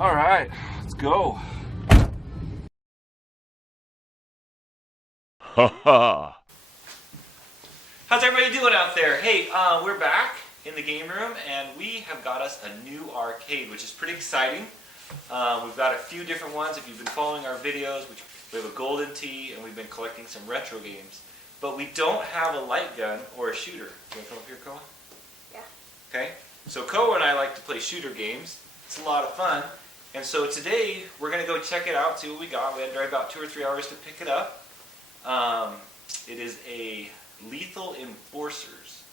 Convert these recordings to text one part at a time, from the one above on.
All right, let's go. Ha ha! How's everybody doing out there? Hey, we're back in the game room and we have got us a new arcade, which is pretty exciting. We've got a few different ones. If you've been following our videos, we have a golden tee and we've been collecting some retro games. But we don't have a light gun or a shooter. You want to come up here, Koa? Yeah. Okay. So Koa and I like to play shooter games. It's a lot of fun. And so today we're going to go check it out, see what we got. We had to drive about 2 or 3 hours to pick it up. It is a Lethal Enforcers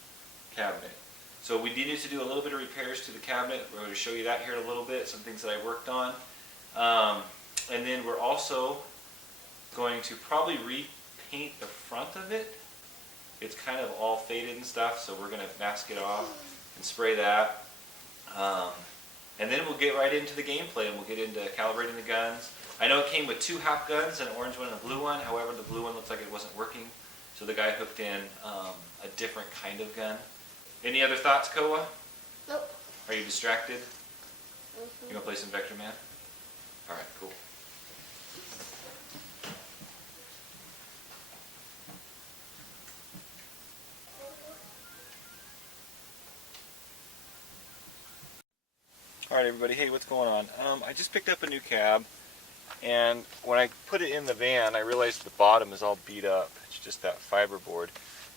cabinet. So we needed to do a little bit of repairs to the cabinet. We're going to show you that here in a little bit, some things that I worked on. And then we're also going to probably repaint the front of it. It's kind of all faded and stuff, so we're going to mask it off and spray that. And then we'll get right into the gameplay and we'll get into calibrating the guns. I know it came with 2 half guns, an orange one and a blue one. However, the blue one looks like it wasn't working. So the guy hooked in a different kind of gun. Any other thoughts, Koa? Nope. Are you distracted? Mm-hmm. You want to play some Vector Man? Alright, cool. Alright everybody, hey, what's going on? I just picked up a new cab, and when I put it in the van, I realized the bottom is all beat up. It's just that fiberboard.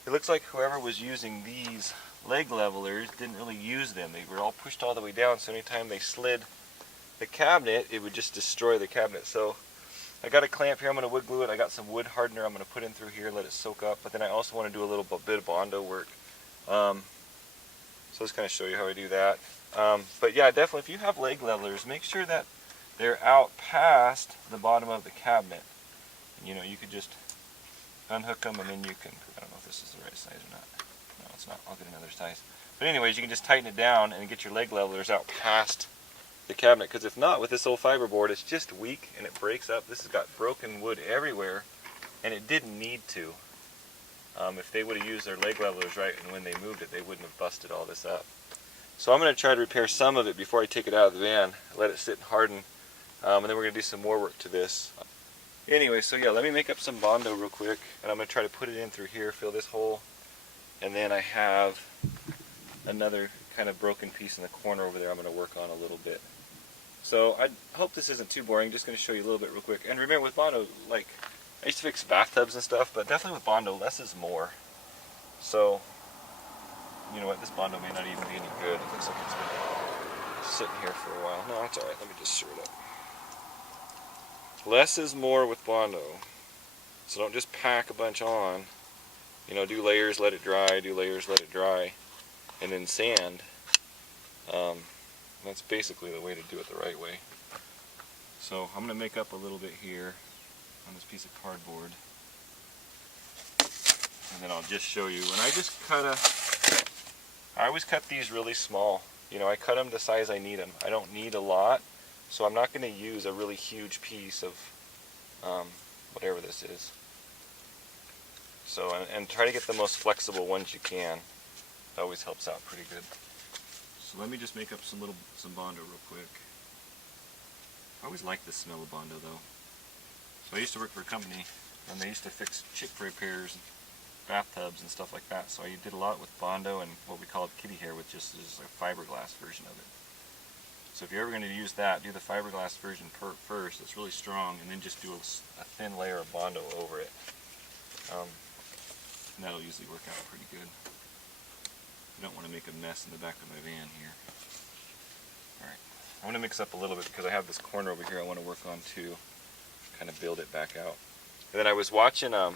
It looks like whoever was using these leg levelers didn't really use them. They were all pushed all the way down, so anytime they slid the cabinet, it would just destroy the cabinet. So I got a clamp here, I'm going to wood glue it. I got some wood hardener I'm going to put in through here, let it soak up, but then I also want to do a little bit of Bondo work. So let's kind of show you how I do that. But yeah, definitely if you have leg levelers, make sure that they're out past the bottom of the cabinet. And, you know, you could just unhook them and then you can, I don't know if this is the right size or not. No, it's not. I'll get another size. But anyways, you can just tighten it down and get your leg levelers out past the cabinet, because if not, with this old fiberboard, it's just weak and it breaks up. This has got broken wood everywhere and it didn't need to. If they would have used their leg levelers right and when they moved it, they wouldn't have busted all this up. So I'm going to try to repair some of it before I take it out of the van, let it sit and harden, and then we're going to do some more work to this. Anyway, so yeah, let me make up some Bondo real quick, and I'm going to try to put it in through here, fill this hole, and then I have another kind of broken piece in the corner over there I'm going to work on a little bit. So I hope this isn't too boring, just going to show you a little bit real quick. And remember with Bondo, like, I used to fix bathtubs and stuff, but definitely with Bondo, less is more. So, you know what, this Bondo may not even be any good. It looks like it's been sitting here for a while. No, it's alright, let me just stir it up. Less is more with Bondo. So don't just pack a bunch on. You know, do layers, let it dry, do layers, let it dry. And then sand. That's basically the way to do it the right way. So I'm going to make up a little bit here on this piece of cardboard. And then I'll just show you. And I always cut these really small. You know, I cut them the size I need them. I don't need a lot, so I'm not going to use a really huge piece of whatever this is. So, and try to get the most flexible ones you can. That always helps out pretty good. So let me just make up some Bondo real quick. I always liked the smell of Bondo though. So I used to work for a company, and they used to fix chick repairs, bathtubs and stuff like that. So I did a lot with Bondo and what we called kitty hair, which just is a fiberglass version of it. So if you're ever going to use that, do the fiberglass version first. It's really strong, and then just do a thin layer of Bondo over it. And that'll usually work out pretty good. I don't want to make a mess in the back of my van here. Alright, I'm going to mix up a little bit because I have this corner over here I want to work on too. Kind of build it back out. And then I was watching a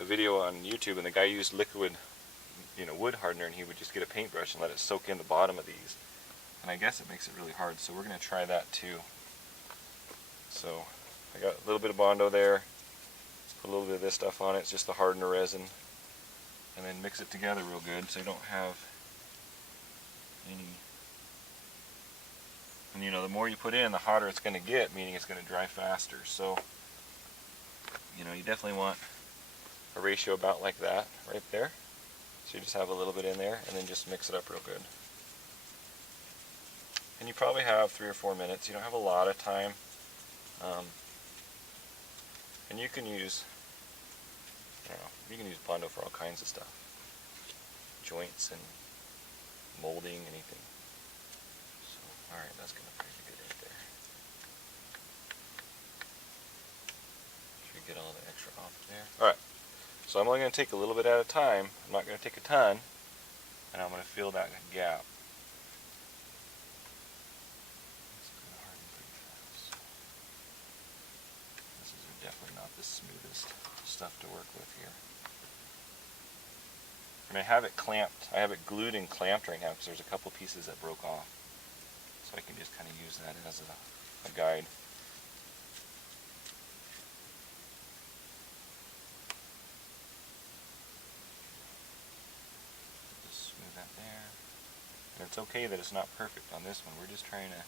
video on YouTube, and the guy used liquid, you know, wood hardener, and he would just get a paintbrush and let it soak in the bottom of these. And I guess it makes it really hard, so we're going to try that too. So I got a little bit of Bondo there, put a little bit of this stuff on it. It's just the hardener resin, and then mix it together real good so you don't have any. And you know, the more you put in, the hotter it's going to get, meaning it's going to dry faster. So, you know, you definitely want a ratio about like that right there. So you just have a little bit in there and then just mix it up real good. and you probably have 3 or 4 minutes. You don't have a lot of time. And you can use, I don't know, you can use Bondo for all kinds of stuff. Joints and molding, anything. So, alright, that's going to pretty good right there. Should we get all the extra off there? Alright, so I'm only going to take a little bit at a time. I'm not going to take a ton. And I'm going to fill that gap. Definitely not the smoothest stuff to work with here. And I have it clamped, I have it glued and clamped right now because there's a couple pieces that broke off. So I can just kind of use that as a guide. Just smooth that there. And it's okay that it's not perfect on this one. We're just trying to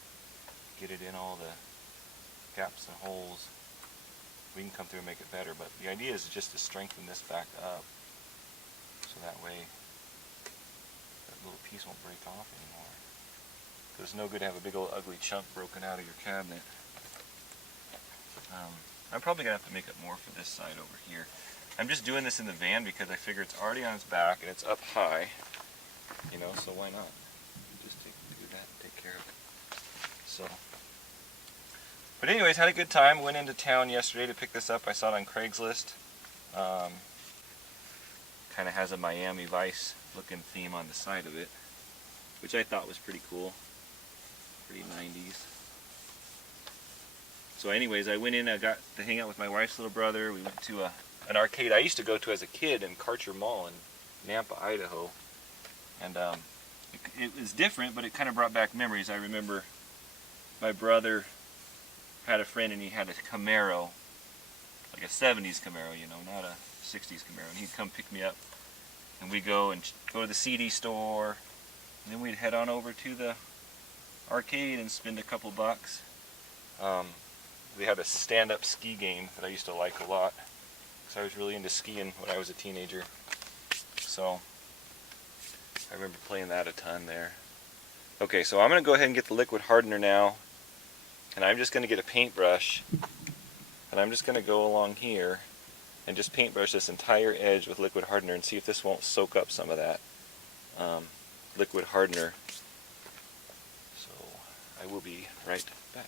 get it in all the gaps and holes. We can come through and make it better, but the idea is just to strengthen this back up so that way that little piece won't break off anymore. Because it's no good to have a big old ugly chunk broken out of your cabinet. I'm probably going to have to make it more for this side over here. I'm just doing this in the van because I figure it's already on its back and it's up high, you know, so why not? Just do that and take care of it. So. But anyways, had a good time. Went into town yesterday to pick this up. I saw it on Craigslist. Kind of has a Miami Vice looking theme on the side of it, which I thought was pretty cool. Pretty 90s. So anyways, I went in, I got to hang out with my wife's little brother. We went to an arcade I used to go to as a kid in Karcher Mall in Nampa, Idaho. And it was different, but it kind of brought back memories. I remember my brother had a friend and he had a Camaro, like a 70s Camaro, you know, not a 60s Camaro, and he'd come pick me up and we'd go to the CD store, and then we'd head on over to the arcade and spend a couple bucks. They had a stand-up ski game that I used to like a lot because I was really into skiing when I was a teenager, so I remember playing that a ton there. Okay, so I'm going to go ahead and get the liquid hardener now. And I'm just going to get a paintbrush, and I'm just going to go along here and just paintbrush this entire edge with liquid hardener and see if this won't soak up some of that liquid hardener. So I will be right back.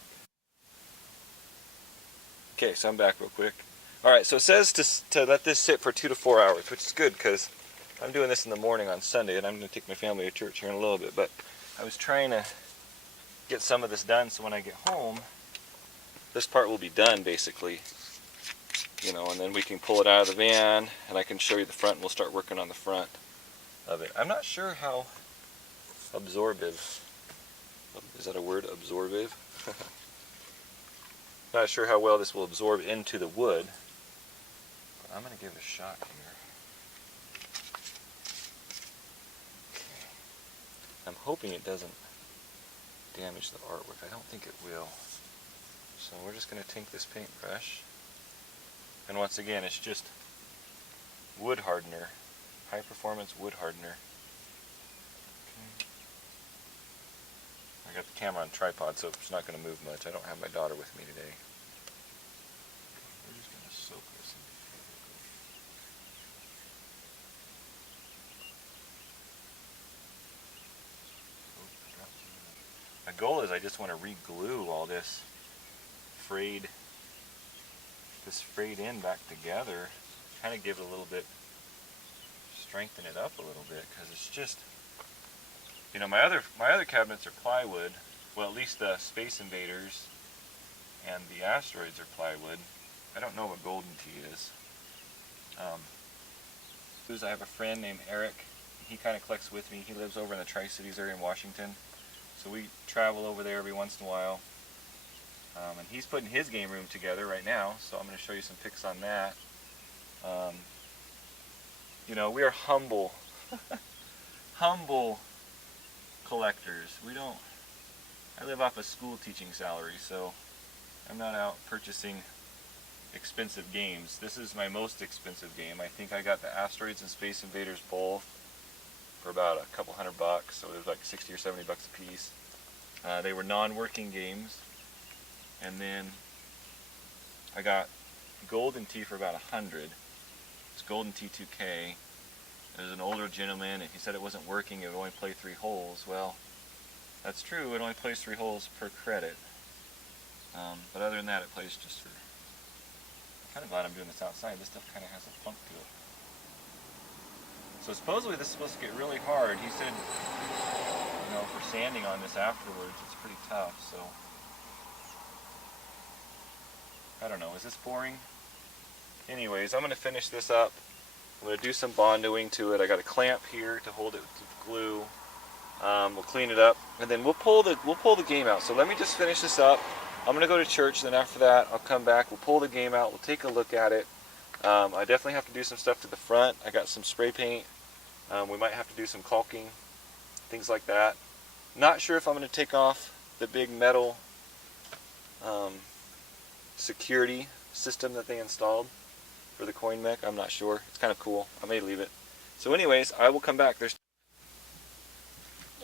Okay, so I'm back real quick. Alright, so it says to let this sit for 2 to 4 hours, which is good because I'm doing this in the morning on Sunday, and I'm going to take my family to church here in a little bit, but I was trying to get some of this done so when I get home this part will be done basically, you know, and then we can pull it out of the van and I can show you the front and we'll start working on the front of it. I'm not sure how absorbive, is that a word, absorbive? Not sure how well this will absorb into the wood, but I'm going to give it a shot here. Okay. I'm hoping it doesn't damage the artwork. I don't think it will. So we're just going to take this paintbrush, and once again it's just wood hardener, high performance wood hardener. Okay. I got the camera on tripod so it's not going to move much. I don't have my daughter with me today. We're just going to soak this in. My goal is I just want to re-glue all this frayed end back together, kind of give it a little bit, strengthen it up a little bit, because it's just, you know, my other cabinets are plywood. Well, at least the Space Invaders and the Asteroids are plywood. I don't know what Golden Tee is. I have a friend named Eric. He kind of collects with me. He lives over in the Tri-Cities area in Washington. So we travel over there every once in a while. And he's putting his game room together right now, so I'm going to show you some pics on that. You know, we are humble, humble collectors. I live off a school teaching salary, so I'm not out purchasing expensive games. This is my most expensive game. I think I got the Asteroids and Space Invaders both for about a couple $100, so it was like 60 or 70 bucks a piece. They were non-working games. And then I got Golden Tee for about 100. It's Golden Tee 2K. There's an older gentleman, and he said it wasn't working, it would only play 3 holes. Well, that's true, it only plays 3 holes per credit. But other than that, it plays just for... I'm kind of glad I'm doing this outside. This stuff kind of has a funk to it. So supposedly this is supposed to get really hard. He said, you know, for sanding on this afterwards, it's pretty tough, so... I don't know, is this boring? Anyways, I'm going to finish this up. I'm going to do some bondoing to it. I got a clamp here to hold it with glue. We'll clean it up, and then we'll pull the game out. So let me just finish this up. I'm going to go to church, then after that I'll come back. We'll pull the game out. We'll take a look at it. I definitely have to do some stuff to the front. I got some spray paint. We might have to do some caulking, things like that. Not sure if I'm going to take off the big metal security system that they installed for the coin mech. I'm not sure. It's kind of cool. I may leave it. So anyways, I will come back. Yeah,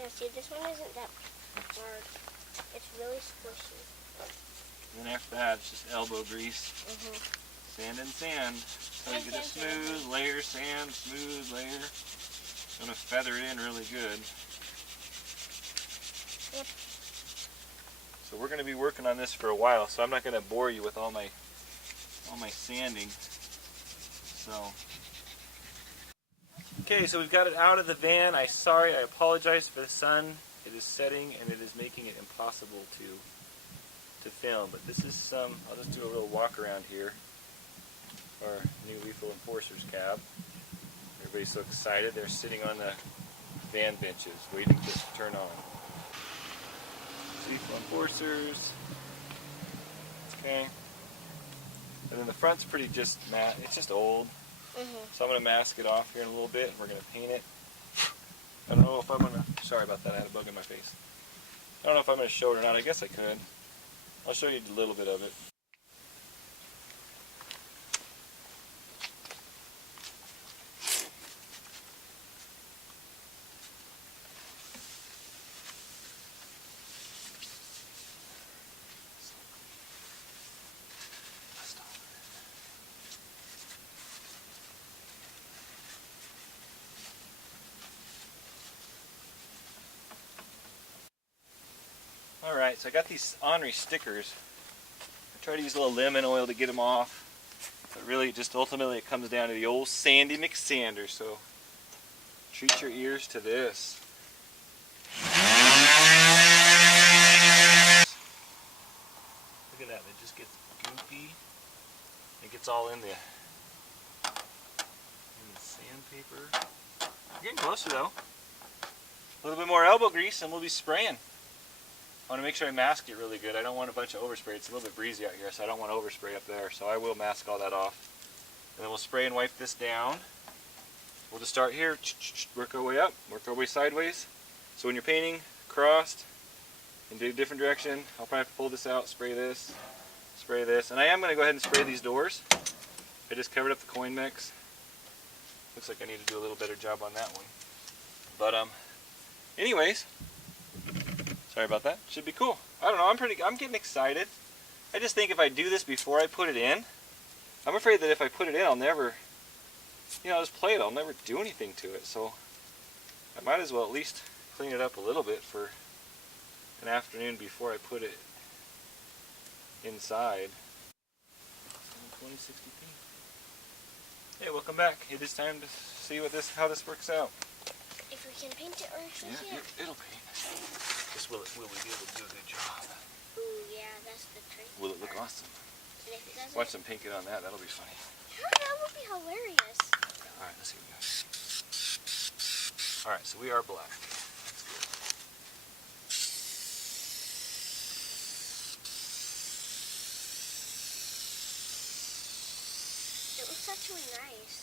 see, this one isn't that hard. It's really squishy. And then after that, it's just elbow grease. Sand and sand. So you get it smooth, layer sand, smooth layer. I'm going to feather it in really good. Yep. So we're going to be working on this for a while, so I'm not going to bore you with all my sanding. So okay, so we've got it out of the van. I apologize for the sun. It is setting and it is making it impossible to film. But this is I'll just do a little walk around here. Our new Lethal Enforcers cab. Everybody's so excited. They're sitting on the van benches waiting for it to turn on. Lethal Enforcers. Okay. And then the front's pretty just matte. It's just old. So I'm going to mask it off here in a little bit, and we're going to paint it. I don't know if I'm going to... Sorry about that, I had a bug in my face. I don't know if I'm going to show it or not. I guess I could. I'll show you a little bit of it. Alright, so I got these ornery stickers. I try to use a little lemon oil to get them off. But really, just ultimately it comes down to the old Sandy McSander, so treat your ears to this. Look at that, it just gets goopy. It gets all in the sandpaper. We're getting closer though. A little bit more elbow grease and we'll be spraying. I want to make sure I mask it really good. I don't want a bunch of overspray. It's a little bit breezy out here, so I don't want to overspray up there. So I will mask all that off. And then we'll spray and wipe this down. We'll just start here, work our way up, work our way sideways. So when you're painting crossed and do a different direction, I'll probably have to pull this out, spray this. And I am going to go ahead and spray these doors. I just covered up the coin mix. Looks like I need to do a little better job on that one. But anyways, sorry about that. Should be cool. I don't know. I'm getting excited. I just think if I do this before I put it in, I'm afraid that if I put it in, I'll never, I'll just play it. I'll never do anything to it. So I might as well at least clean it up a little bit for an afternoon before I put it inside. 2060p. Hey, welcome back. It is time to see how this works out. If we can paint it or if we Yeah, can't. it'll paint. Just will we be able to do a good job? Ooh, yeah, that's the trick. Will it look awesome? And if it doesn't, Watch them paint it on that. That'll be funny. yeah, that would be hilarious. All right, let's see what we got. All right, so we are black. That's good. It looks actually nice.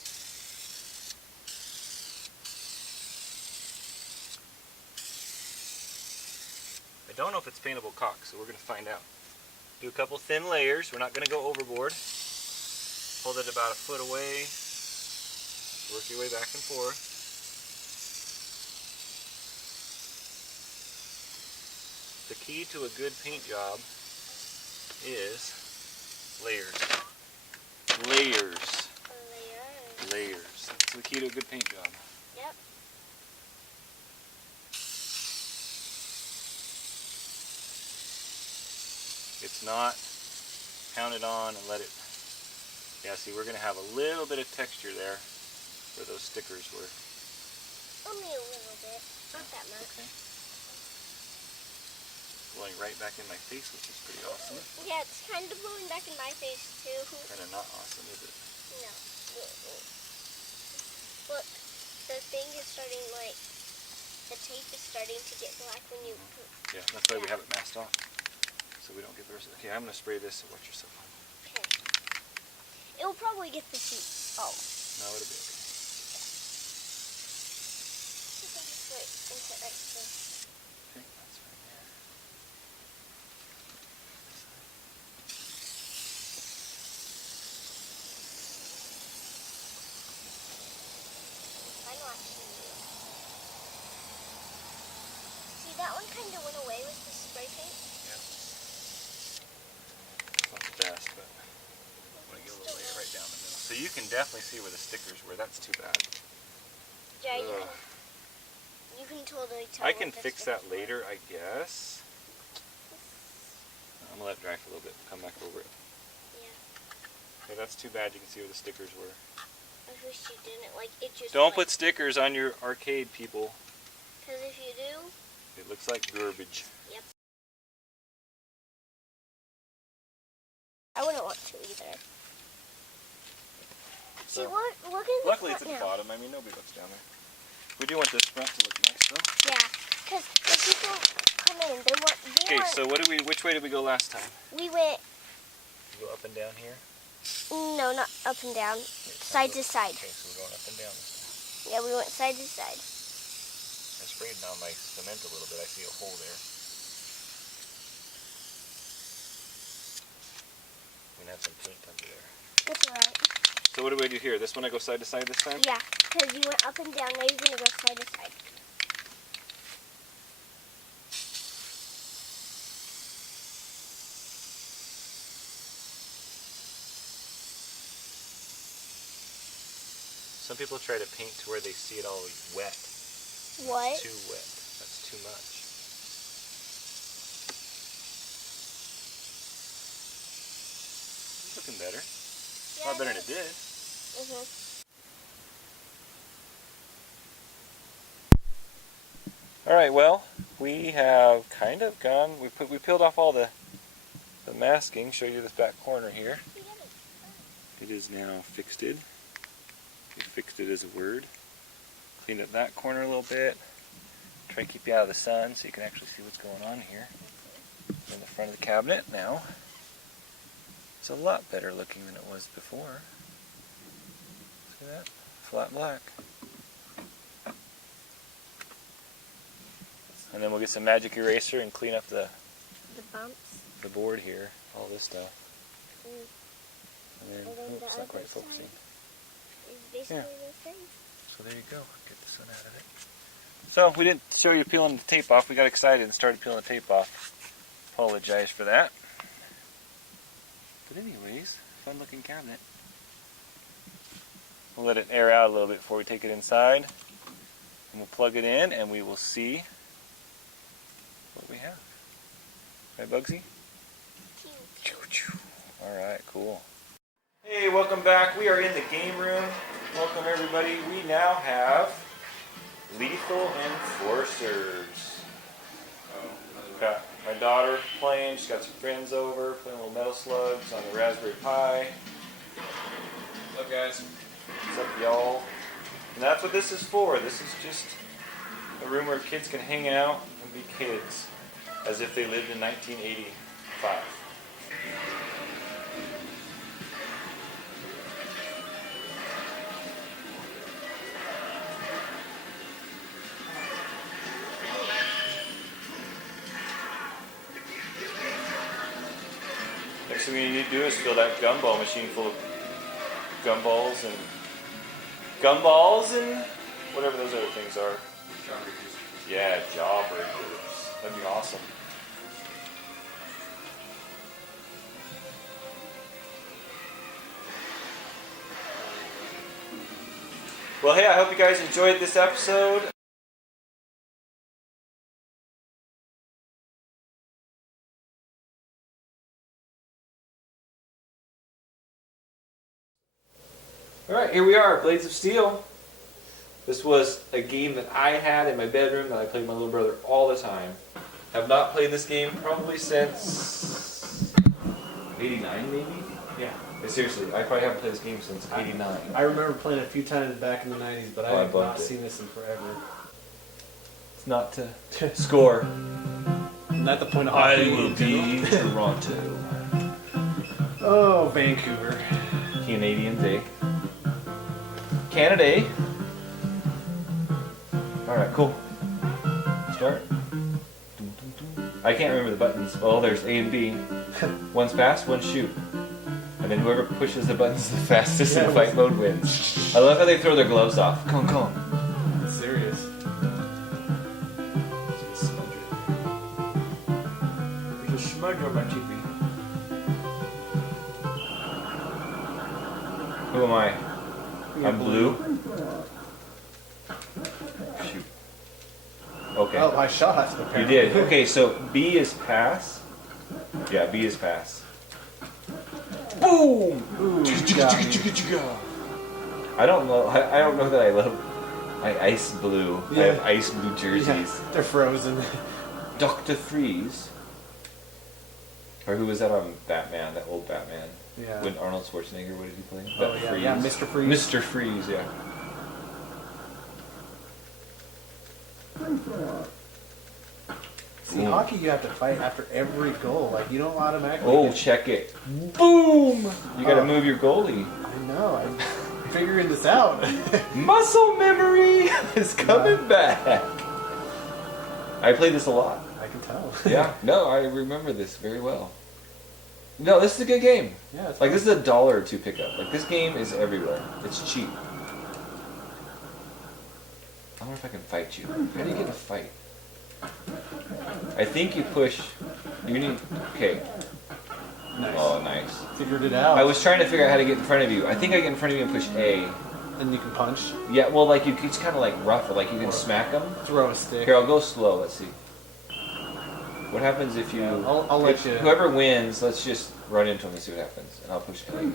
I don't know if it's paintable caulk, so we're going to find out. Do a couple thin layers. We're not going to go overboard. Hold it about a foot away. Work your way back and forth. The key to a good paint job is layers. Layers. Layers. That's the key to a good paint job. Yep. It's not pound it on and let it. Yeah, see, we're going to have a little bit of texture there where those stickers were. Only a little bit. Not that much. Okay. Blowing right back in my face, which is pretty awesome. Yeah, it's kind of blowing back in my face too. Kind of not awesome, is it? No. Look, the thing is starting like, the tape is starting to get black when you... Yeah, that's why we have it masked off. So we don't get the rest of it. Okay, I'm going to spray this and watch yourself on. Okay. It will probably get the seat. Oh. No, it'll be okay. Wait, insert right there. Okay, that's right there. Final action. See, that one kind of went away with the spray paint. Yeah. Not the best, but I'm going to get a little layer right down the middle. So you can definitely see where the stickers were. That's too bad. Yeah, you can totally tell. I can fix that later, I guess. I'm going to let it dry for a little bit and come back over it. Yeah. Okay, that's too bad. You can see where the stickers were. I wish you didn't. Like, it just... Don't put stickers on your arcade, people. Because if you do... It looks like garbage. Yep. I wouldn't want to either. See, So, look at the luckily it's front at the now. bottom. I mean, nobody looks down there. We do want this front to look nice, though. Yeah, because when people come in, they want... Okay, so which way did we go last time? We went... We go up and down here? No, not up and down. Okay, Side to side. Okay, so we're going up and down this time. Yeah, we went side to side. I sprayed down my cement a little bit. I see a hole there. We're going to have some paint under there. That's alright. So what do I do here? This one I go side to side this time? Yeah, because you went up and down. Now you're going to go side to side. Some people try to paint to where they see it all wet. What? Too wet. That's too much. It's looking better. A lot better than it did. All right. Well, we have kind of gone. We peeled off all the masking. Show you this back corner here. It is now fixed. We fixed it as a word. Cleaned up that corner a little bit. Try to keep you out of the sun so you can actually see what's going on here. In the front of the cabinet now. It's a lot better looking than it was before. See that? Flat black. And then we'll get some magic eraser and clean up the bumps. The board here, all this stuff. And And then, then oops, the not quite other focusing. Is basically the same. So there you go. Get the sun out of it. So we didn't show you peeling the tape off. We got excited and started peeling the tape off. Apologize for that. But anyways, fun looking cabinet. We'll let it air out a little bit before we take it inside. And we'll plug it in and we will see what we have. Right, Bugsy? Alright, cool. Hey, welcome back. We are in the game room. Welcome everybody. We now have Lethal Enforcers. Got my daughter playing. She's got some friends over, playing little Metal Slugs on the Raspberry Pi. What's up, guys? What's up, y'all? And that's what this is for. This is just a room where kids can hang out and be kids, as if they lived in 1985. Next thing you need to do is fill that gumball machine full of gumballs and whatever those other things are. Yeah, jawbreakers. That'd be awesome. Well, hey, I hope you guys enjoyed this episode. Alright, here we are, Blades of Steel. This was a game that I had in my bedroom that I played with my little brother all the time. Have not played this game probably since 89 maybe? Yeah. Seriously, I probably haven't played this game since 89. I remember playing it a few times back in the 90s, but I have not seen this in forever. It's not to score. Not the point of I hockey. will be Toronto. Oh, Vancouver. Canadians, eh? Canada, eh? Alright, cool. Start. I can't remember the buttons. Oh, there's A and B. One's pass, one's shoot. And then whoever pushes the buttons the fastest in fight mode wins. I love how they throw their gloves off. Come on. It's serious. There's a smudge on my TV. Who am I? I'm blue. Shoot. Okay. Oh, I shot. You Apparently. did. Okay, so B is pass. Yeah, B is pass. Boom! Ooh, you got me. I don't know. I don't know that I love. I ice blue. I have ice blue jerseys. Yeah, they're frozen. Dr. Freeze. Or who was that on Batman? That old Batman. Yeah. When Arnold Schwarzenegger, what did he play? Oh, yeah, Freeze. yeah, Mr. Freeze. Mr. Freeze, yeah. See, hockey you have to fight after every goal. Like, you don't automatically. Oh, check it. Boom! You gotta move your goalie. I know. I'm figuring this out. Muscle memory is coming back. I played this a lot. I can tell. Yeah. No, I remember this very well. No, this is a good game. Yeah, it's Like, fun. this is $1 to pick up. Like, this game is everywhere. It's cheap. I wonder if I can fight you. How do you get a fight? I think you push. You need. Okay. Nice. Oh, nice. Figured it out. I was trying to figure out how to get in front of you. I think I get in front of you and push A. And you can punch. Yeah, well, like, it's kind of like rough. Like, you can smack them. Throw a stick. Here, I'll go slow. Let's see. What happens if you... I'll let you... Whoever wins, let's just run into him and see what happens. And I'll push A.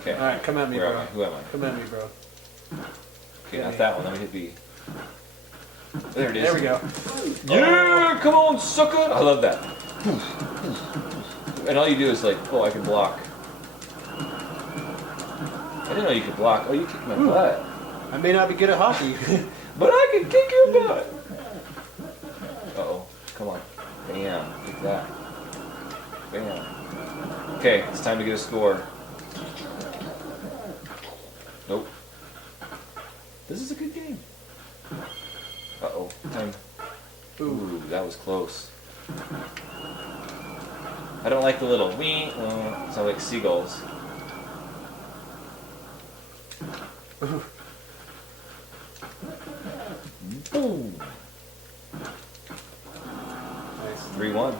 Okay. Alright, come at me, Where bro. am I? Who am I? Come at me, bro. Okay, not that one. Let me hit B. There it is. There we go. Yeah, come on, sucker! I love that. And all you do is like, oh, I can block. I didn't know you could block. Oh, you kicked my butt. I may not be good at hockey. But I can kick your butt. Uh-oh. Come on. Bam. Take that. Bam. Okay, it's time to get a score. Nope. This is a good game. Uh-oh. Time. Ooh, that was close. I don't like the little wee. Sound like seagulls. Boom. Nice. 3-1.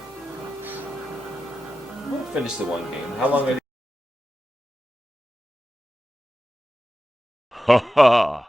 We'll finish the one game. How long are you? Ha ha!